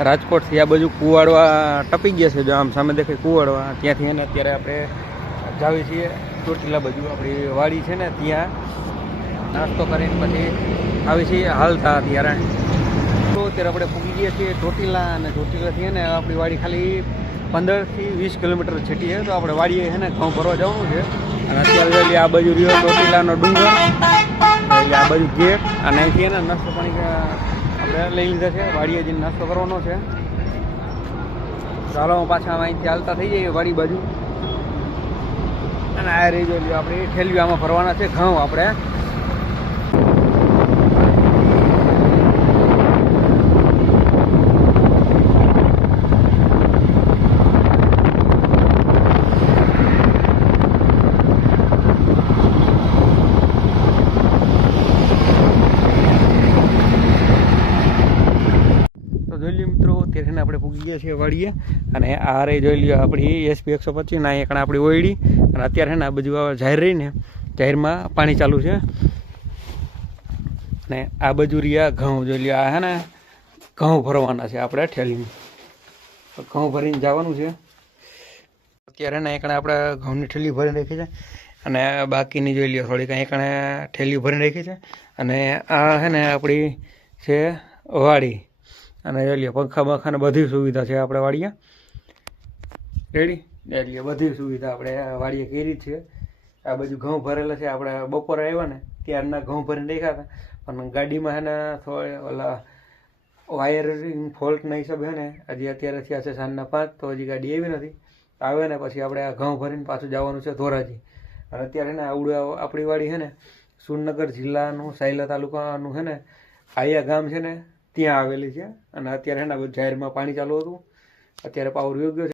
રાજકોટથી આ બાજુ કુવાડવા ટપી ગયા છે, જો આમ સામે દેખાય કુવાડવા. ત્યાંથી એને અત્યારે આપણે જાવી છીએ. ચોટીલા બાજુ આપણી વાડી છે ને, ત્યાં નાસ્તો કરીને પછી આવી છીએ હાલતા અત્યારે. તો અત્યારે આપણે પૂગી ગયા છીએ ચોટીલા અને ચોટીલાથી ને આપણી વાડી ખાલી પંદરથી વીસ કિલોમીટર છેટી છે. તો આપણે વાડીએ છે ને ઘઉં ભરવા જવાનું છે. અને અત્યારે આ બાજુ રહ્યો ચોટીલાનો ડુંગર. આ બાજુ ગેટ અને અહીંથી એને નાસ્તો પાણી આપણે લઈ લીધા છે. વાડીએ જઈને નાસ્તો કરવાનો છે. ચાલો પાછા અહીંથી હાલતા થઈ જઈએ વાડી બાજુ. અને આ રહી જોઈએ આપણે ઠેલવી આમાં ભરવાના છે, ઘઉં આપણે તો જોઈ લ્યો મિત્રો ત્યારે આપણે પૂગી ગયા છીએ વાડીએ. અને આ રે જોઈ લ્યો આપણી એસપી એકસો પચીસ ના એકણા આપણી ઓયડી. અને અત્યારે છે ને આ બાજુ જાહેર રહીને જાહેરમાં પાણી ચાલુ છે. અને આ બાજુ રહ્યા ઘઉં, જોઈ લ્યો આ હે ને ઘઉં ભરવાના છે આપણે ઠેલીમાં. ઘઉં ભરીને જવાનું છે. અત્યારે ને એકણે આપણે ઘઉંની ઠેલી ભરીને રાખી છે. અને બાકીની જોઈ લ્યો થોડીક એકણે ઠેલી ભરીને રાખી છે. અને આ છે ને આપણી છે વાડી. અને જોઈ પંખા બંખાને બધી સુવિધા છે આપણે વાડીએ. રેડી એટલે બધી સુવિધા આપણે વાડીએ કરી છે. આ બાજુ ઘઉં ભરેલા છે, આપણે બપોરે આવ્યા ને, ત્યારના ઘઉં ભરીને દેખાતા. પણ ગાડીમાં હે ને, થોડા ઓલા વાયરિંગ ફોલ્ટના હિસાબે ને, હજી અત્યારે થયા છે સાંજના પાંચ, તો હજી ગાડી આવી નથી. આવે ને પછી આપણે આ ઘઉં ભરીને પાછું જવાનું છે ધોરાજી. અને અત્યારે ને, આવડું આપણી વાડી છે ને સુરનગર જિલ્લાનું, સાયલા તાલુકાનું છે ને, આયા ગામ છે ને ત્યાં આવેલી છે. અને અત્યારે હે ને આ બધું જાહેરમાં પાણી ચાલુ હતું. અત્યારે પાવર યોગ્ય છે.